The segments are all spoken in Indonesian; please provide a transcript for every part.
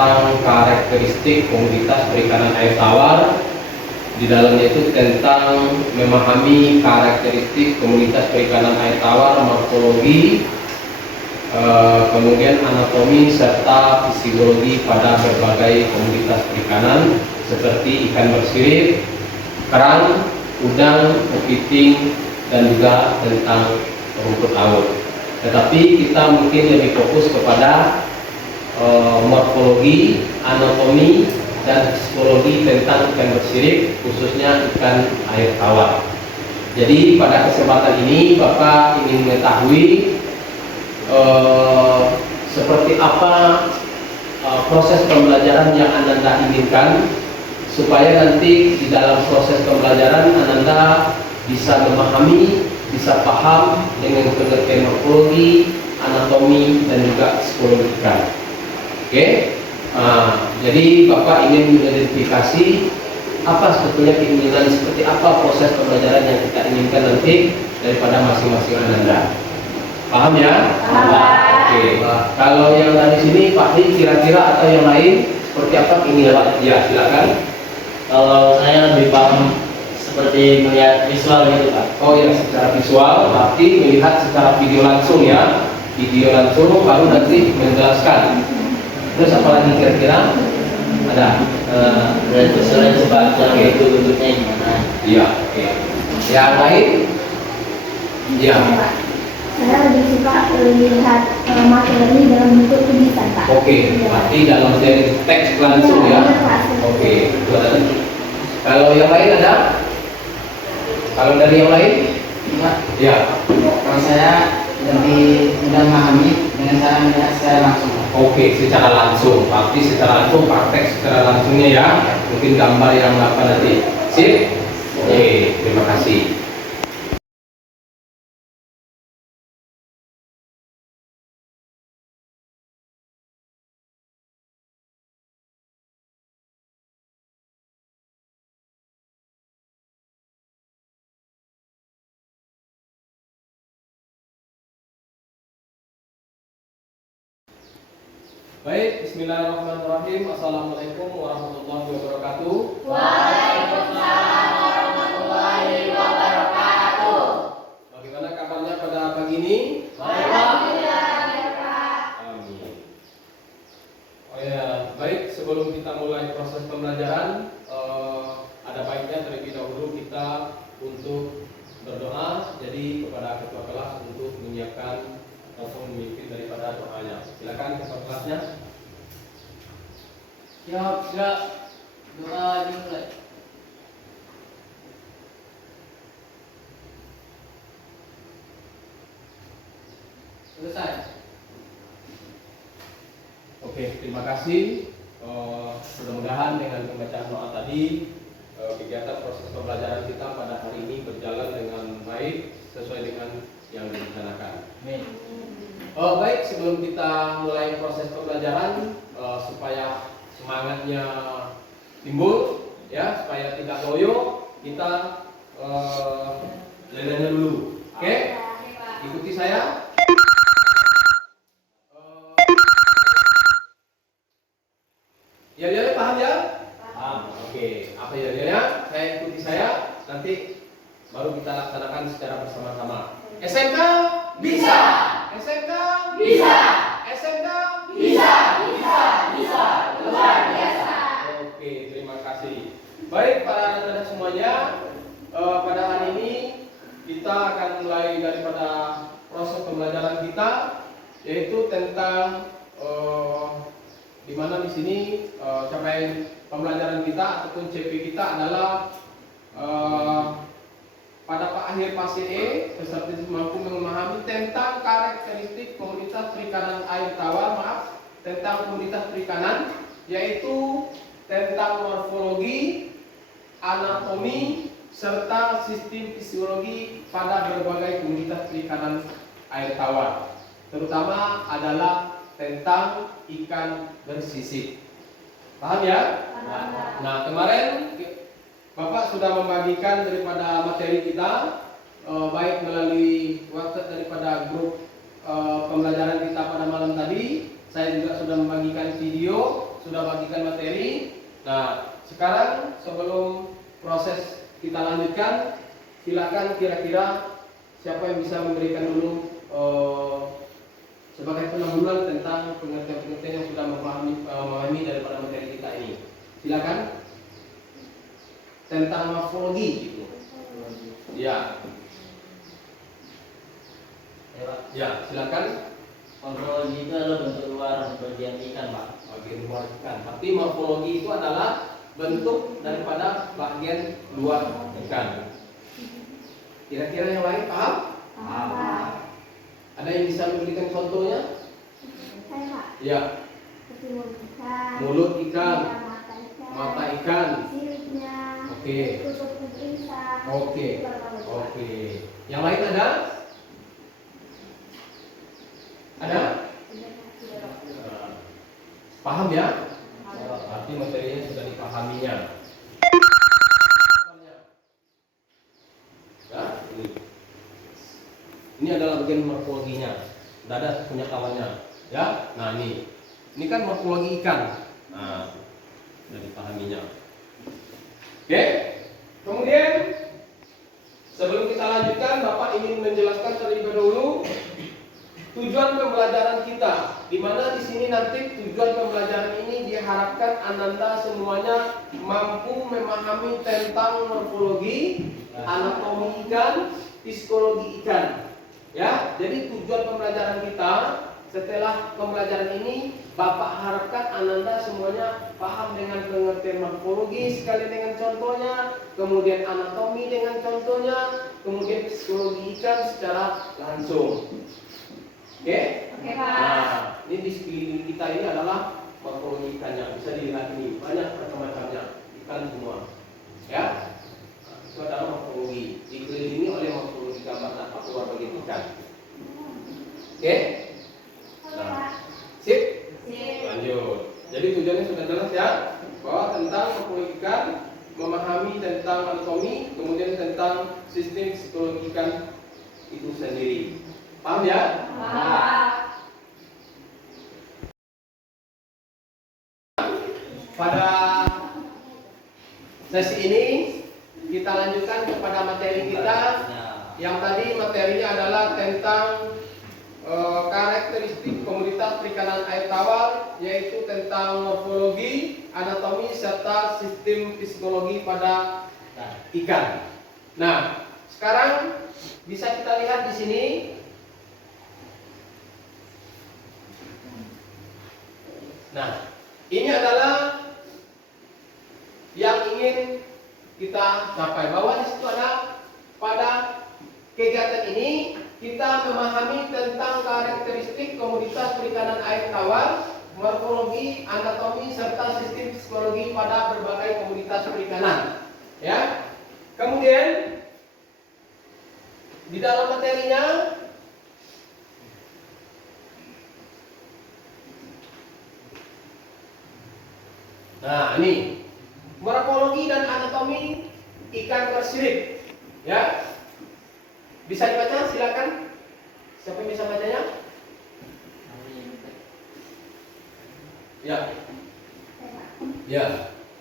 tentang karakteristik komoditas perikanan air tawar. Di dalamnya itu tentang memahami karakteristik komoditas perikanan air tawar, morfologi, kemudian anatomi serta fisiologi pada berbagai komoditas perikanan seperti ikan bersirip, kerang, udang, kepiting, dan juga tentang rumput laut. Tetapi kita mungkin lebih fokus kepada morfologi, anatomi, dan psikologi tentang ikan bersirip, khususnya ikan air tawar. Jadi pada kesempatan ini Bapak ingin mengetahui seperti apa proses pembelajaran yang Ananda inginkan, supaya nanti di dalam proses pembelajaran Ananda bisa memahami, bisa paham dengan pengertian morfologi, anatomi, dan juga psikologi ikan. Oke? Jadi Bapak ingin mengidentifikasi apa sebetulnya keinginan, seperti apa proses pembelajaran yang kita inginkan nanti daripada masing-masing Ananda. Paham ya? Oke. Kalau yang dari sini Pak Di kira-kira atau yang lain seperti apa keinginan? Ya, silakan. Kalau saya lebih paham seperti melihat visual gitu Pak. Oh ya, secara visual, berarti melihat secara video langsung ya. Video langsung baru nanti menjelaskan. Terus apa lagi kira-kira? Ada? Dan visualnya coba itu bentuknya gimana? Iya, oke. Yang lain? Iya. Saya lebih suka melihat materi dalam bentuk tulisan, Pak. Oke, berarti dalam teks langsung ya. Oke, itu ada. Kalau yang lain ada? Kalau dari yang lain? Ya. Kalau saya lebih mudah memahami dengan cara melihat secara langsung. Oke, secara langsung. Berarti secara langsung, praktek secara langsungnya ya. Mungkin gambar yang apa nanti. Sip? Oke, terima kasih. Baik, bismillahirrahmanirrahim. Assalamualaikum warahmatullahi wabarakatuh. Waalaikumsalam warahmatullahi wabarakatuh. Bagaimana kabarnya pada pagi ini? Alhamdulillah, Pak. Amin. Oh ya, baik, sebelum kita mulai proses pembelajaran, ada baiknya terlebih dahulu kita untuk berdoa. Jadi kepada ketua kelas untuk menyiapkan ataupun memimpin daripada doanya. Silakan ketua kelasnya. Siap, doa dimulai. Selesai. Oke, terima kasih. Mudah-mudahan dengan pembacaan doa tadi, kegiatan proses pembelajaran kita pada hari ini berjalan dengan baik sesuai dengan yang direncanakan. Amin. Baik, sebelum kita mulai proses pembelajaran, supaya semangatnya timbul, ya, supaya tidak loyo, kita lelehnya dulu. Oke? Ikuti saya. Ya, paham ya? Paham. Oke. Apa ya? Saya ikuti saya. Nanti baru kita laksanakan secara bersama-sama. SMK bisa. SMK Bisa. SMK Bisa. Luar biasa. Oke, terima kasih. Baik, para anak-anak semuanya, pada hari ini kita akan mulai daripada proses pembelajaran kita, yaitu tentang di mana di sini capaian pembelajaran kita ataupun CP kita adalah pada akhir fase E, peserta mampu memahami tentang karakteristik komoditas perikanan air tawar, tentang komoditas perikanan, yaitu tentang morfologi, anatomi, serta sistem fisiologi pada berbagai komoditas perikanan air tawar. Terutama adalah tentang ikan bersisip. Paham ya? Nah, kemarin Bapak sudah membagikan daripada materi kita, baik melalui WhatsApp daripada grup pembelajaran kita pada malam tadi. Saya juga sudah membagikan video sudah bagikan materi. Nah, sekarang sebelum proses kita lanjutkan, silakan kira-kira siapa yang bisa memberikan dulu sebagai pendahuluan tentang pengertian-pengertian yang sudah memahami daripada materi kita ini. Silakan. Tentang morfologi gitu. Ya. Ya, Pak. Ya, silakan. Morfologi itu adalah bentuk luar bagian ikan, Pak. Bagian luar ikan. Tapi morfologi itu adalah bentuk daripada bagian luar ikan. Kira-kira yang lain paham? Ada yang bisa memberikan contohnya? Saya Pak. Ya. Seperti mulut ikan. Mulut ikan. Ya, mata ikan. Mata ikan. Siripnya. Oke. Tutup insang. Oke. Itu baru Pak. Oke. Yang lain ada? Ada? Paham ya? Berarti materinya sudah dipahaminya. Ya, ini adalah bagian morfologinya. Tidak ada punya kawannya. Ya, nah ini kan morfologi ikan. Nah, sudah dipahaminya. Oke. Kemudian sebelum kita lanjutkan, Bapak ingin menjelaskan terlebih dahulu tujuan pembelajaran kita, di mana di sini nanti tujuan pembelajaran ini diharapkan Ananda semuanya mampu memahami tentang morfologi, anatomi ikan, psikologi ikan. Ya, jadi tujuan pembelajaran kita setelah pembelajaran ini, Bapak harapkan Ananda semuanya paham dengan pengertian morfologi sekali dengan contohnya, kemudian anatomi dengan contohnya, kemudian psikologi ikan secara langsung. Oke? Oke, Pak. Nah, ini di sekeliling kita ini adalah morfologi ikannya. Bisa dilihat ini, banyak macam-macamnya. Ikan semua. Ya? Nah, itu adalah morfologi. Dikelilingi oleh morfologi gambar tampak luar bagian ikan. Oke? Nah, sip? Sip. Lanjut. Jadi tujuannya sudah jelas ya? Bahwa tentang morfologi ikan, memahami tentang anatomi, kemudian tentang sistem psikologi ikan itu sendiri. Paham ya? Pak. Pada sesi ini kita lanjutkan kepada materi kita yang tadi materinya adalah tentang karakteristik komunitas perikanan air tawar, yaitu tentang morfologi, anatomi serta sistem psikologi pada ikan. Nah, sekarang bisa kita lihat di sini. Nah, ini adalah yang ingin kita capai, bahwa di situ ada pada kegiatan ini kita memahami tentang karakteristik komoditas perikanan air tawar, morfologi, anatomi serta sistem psikologi pada berbagai komoditas perikanan. Ya. Kemudian di dalam materinya nah, ini morfologi dan anatomi ikan bersirip. Ya. Bisa dibaca? Silakan. Siapa yang bisa bacanya? Ya. Ya.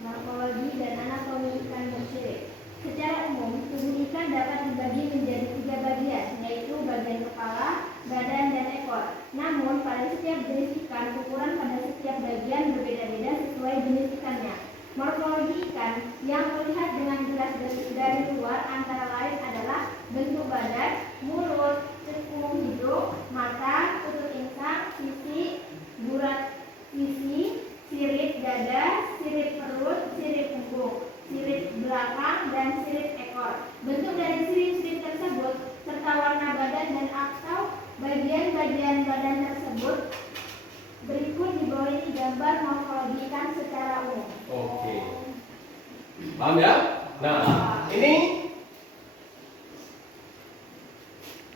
Morfologi dan anatomi ikan bersirip. Secara umum, tubuh ikan dapat dibagi menjadi 3 bagian, yaitu bagian kepala, badan, dan ekor. Namun, pada setiap jenis ikan, ukuran pada setiap bagian berbeda-beda sesuai jenis ikannya. Morfologi ikan yang terlihat dengan jelas dari luar antara lain adalah bentuk badan, mulut, cekung hidung, mata, tutup insang, sisi, burat sisi, sirip dada, sirip perut, sirip punggung, sirip belakang, dan sirip ekor. Bentuk dari sirip-sirip tersebut serta warna badan dan atau bagian-bagian badan tersebut berikut di bawah ini gambar morfologi ikan secara umum. Oke. Paham ya? Nah, ini.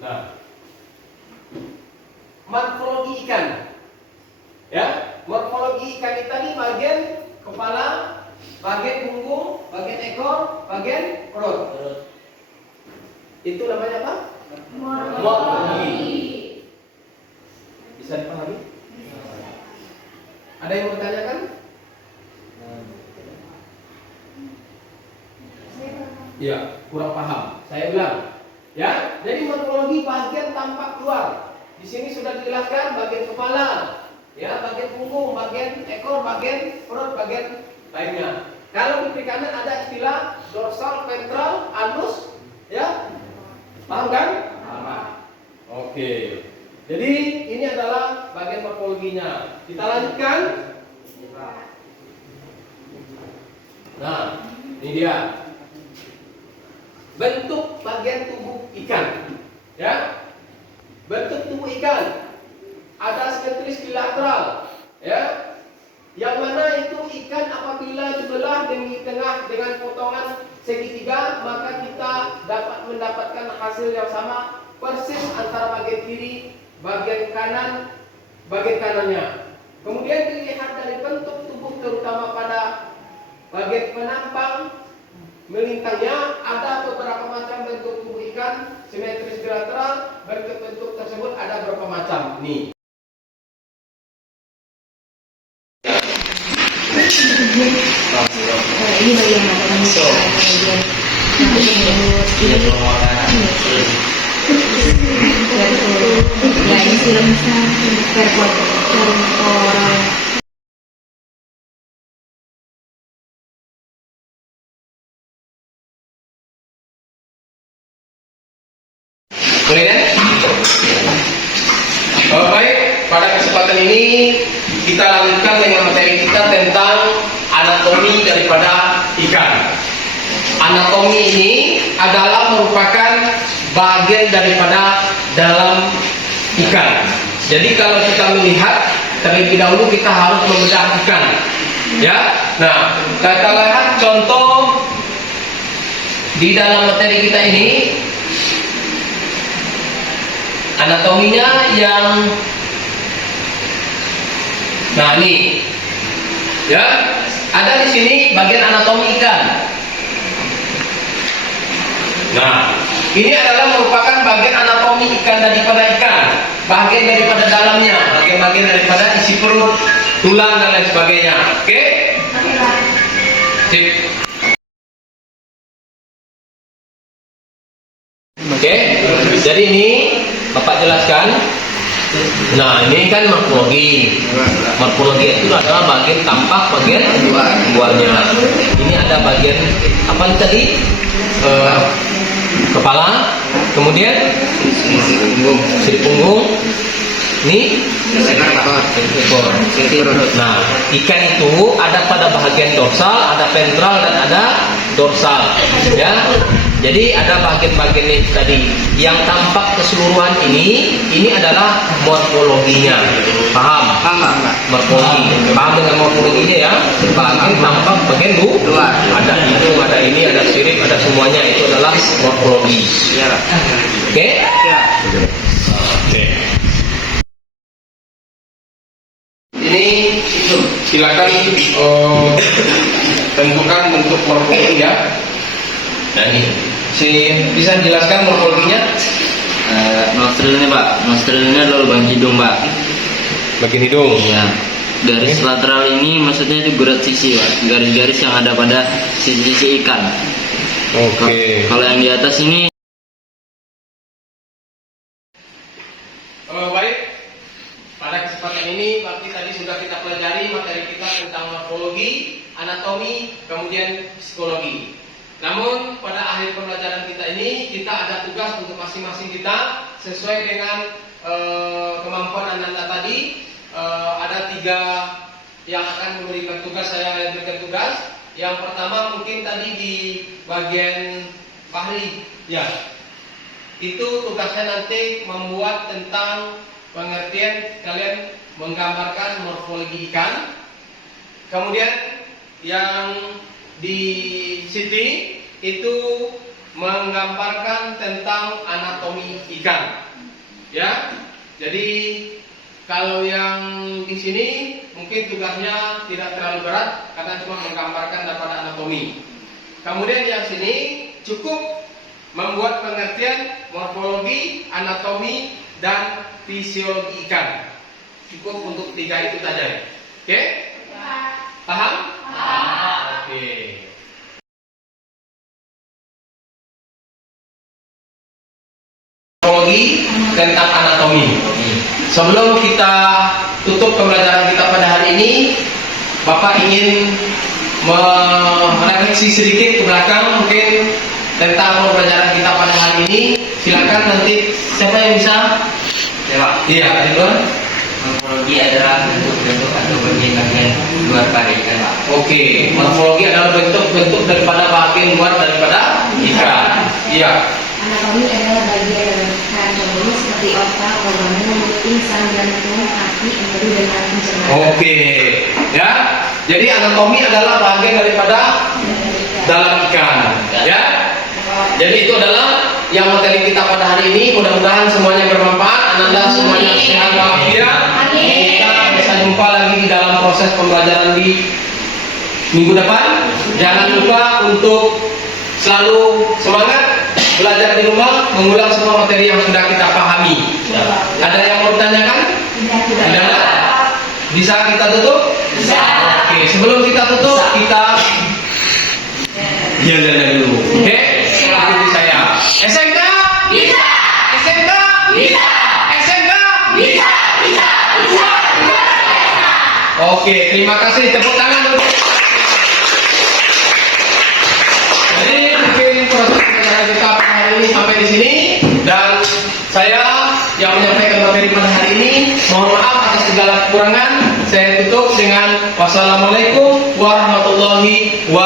Nah, morfologi ikan. Ya, morfologi ikan itu tadi bagian kepala, bagian punggung, bagian ekor, bagian perut. Itu namanya apa? Morfologi. Bisa dipahami? Ada yang mau bertanyakan? Ya, kurang paham. Saya ulang. Ya, jadi morfologi bagian tampak luar. Di sini sudah dijelaskan bagian kepala, ya, bagian punggung, bagian ekor, bagian perut, bagian lainnya. Kalau di perikanan ada istilah dorsal, ventral, anus, ya, paham kan? Paham. Oke. Jadi ini adalah bagian morfologinya. Kita lanjutkan. Nah, ini dia. Bentuk bagian tubuh ikan, ya. Bentuk tubuh ikan ada simetris bilateral, ya. Yang mana itu ikan apabila dibelah di tengah dengan potongan segitiga, maka kita dapat mendapatkan hasil yang sama persis antara bagian kiri, bagian kanan, bagian kanannya. Kemudian dilihat dari bentuk tubuh terutama pada bagian penampang melintangnya, ada beberapa macam bentuk tubuh ikan simetris bilateral. Bentuk-bentuk tersebut ada berapa macam? Nih. Ini bagian anatomi bagian ya ini film perkoral. Kemudian, baik, pada kesempatan ini kita lanjutkan dengan materi kita tentang anatomi daripada ikan. Anatomi ini adalah merupakan bagian daripada dalam ikan. Jadi kalau kita melihat terlebih dahulu kita harus membedah ikan, ya. Nah, kita lihat contoh di dalam materi kita ini. Anatominya yang, nah ini, ya, ada di sini bagian anatomi ikan. Nah, ini adalah merupakan bagian anatomi ikan daripada ikan, bagian daripada dalamnya, bagian-bagian daripada isi perut, tulang dan lain sebagainya. Oke? Sip. Oke, jadi ini Bapak jelaskan. Nah, ini kan morfologi. Morfologi itu adalah bagian tampak, bagian luarnya. Ini ada bagian apa tadi? Kepala, kemudian sirip punggung. Ini ekor. Nah, ikan itu ada pada bagian dorsal, ada ventral dan ada dorsal. Ya. Jadi ada bagian-bagian ini tadi yang tampak keseluruhan ini adalah morfologinya. Paham? Paham. Morfologi. Paham dengan morfologinya ya? Bagian tampak, bagian luar. Ada hidung, ada ini, ada sirip, ada semuanya, itu adalah morfologi. Ya. Oke? Ya. Oke. Ini silakan tentukan bentuk morfologi ya. Nah ini, bisa jelaskan morfologinya? Nostril ini Pak, nostril ini adalah lubang hidung Pak. Bagian hidung. Iya. Garis lateral ini maksudnya itu gurat sisi Pak, garis-garis yang ada pada sisi-sisi ikan. Oke. Kalau yang di atas ini Baik, pada kesempatan ini berarti tadi sudah kita pelajari materi kita tentang morfologi, anatomi, kemudian psikologi. Namun pada akhir pembelajaran kita ini kita ada tugas untuk masing-masing kita sesuai dengan kemampuan Anda tadi. Ada 3 yang akan memberikan tugas, saya berikan tugas. Yang pertama mungkin tadi di bagian Fahri, ya. Itu tugasnya nanti membuat tentang pengertian, kalian menggambarkan morfologi ikan. Kemudian yang di Siti itu menggambarkan tentang anatomi ikan. Ya. Jadi kalau yang di sini mungkin tugasnya tidak terlalu berat karena cuma menggambarkan daripada anatomi. Kemudian yang sini cukup membuat pengertian morfologi, anatomi dan fisiologi ikan. Cukup untuk 3 itu saja. Oke? Paham? Paham. Oke. morfologi tentang anatomi. Sebelum kita tutup pembelajaran kita pada hari ini, Bapak ingin merefleksi sedikit ke belakang mungkin tentang pembelajaran kita pada hari ini. Silakan nanti siapa yang bisa? Iya, Ridwan. Morfologi adalah bentuk-bentuk atau bagian-bagian luar pada ikan, Pak. Oke, morfologi adalah bentuk-bentuk daripada bagian luar daripada ikan. Iya. Anatomi adalah bagian dalam ikan, contohnya seperti otak, organ mulut, insang, jantung, hati, empedu, dan alat pencernaan. Oke, ya. Jadi anatomi adalah bagian daripada dalam ikan, ya. Jadi itu adalah yang materi kita pada hari ini. Mudah-mudahan semuanya bermanfaat. Ananda semuanya sehat walafiat. Kita bisa jumpa lagi di dalam proses pembelajaran di minggu depan. Jangan lupa untuk selalu semangat belajar di rumah, mengulang semua materi yang sudah kita pahami. Ada yang mau ditanyakan? Tidak ada. Bisa kita tutup? Bisa. Oke, sebelum kita tutup, kita jalan dulu. Oke? Ikuti saya. SMK? Bisa. SMK? Bisa. SMK? Bisa. Bisa. Bisa. Oke, terima kasih. Tepuk tangan untuk. Jadi mungkin proses pembelajaran kita pada hari ini sampai di sini, dan saya yang menyampaikan materi pada hari ini mohon maaf atas segala kekurangan. Saya tutup dengan wassalamualaikum warahmatullahi wabarakatuh.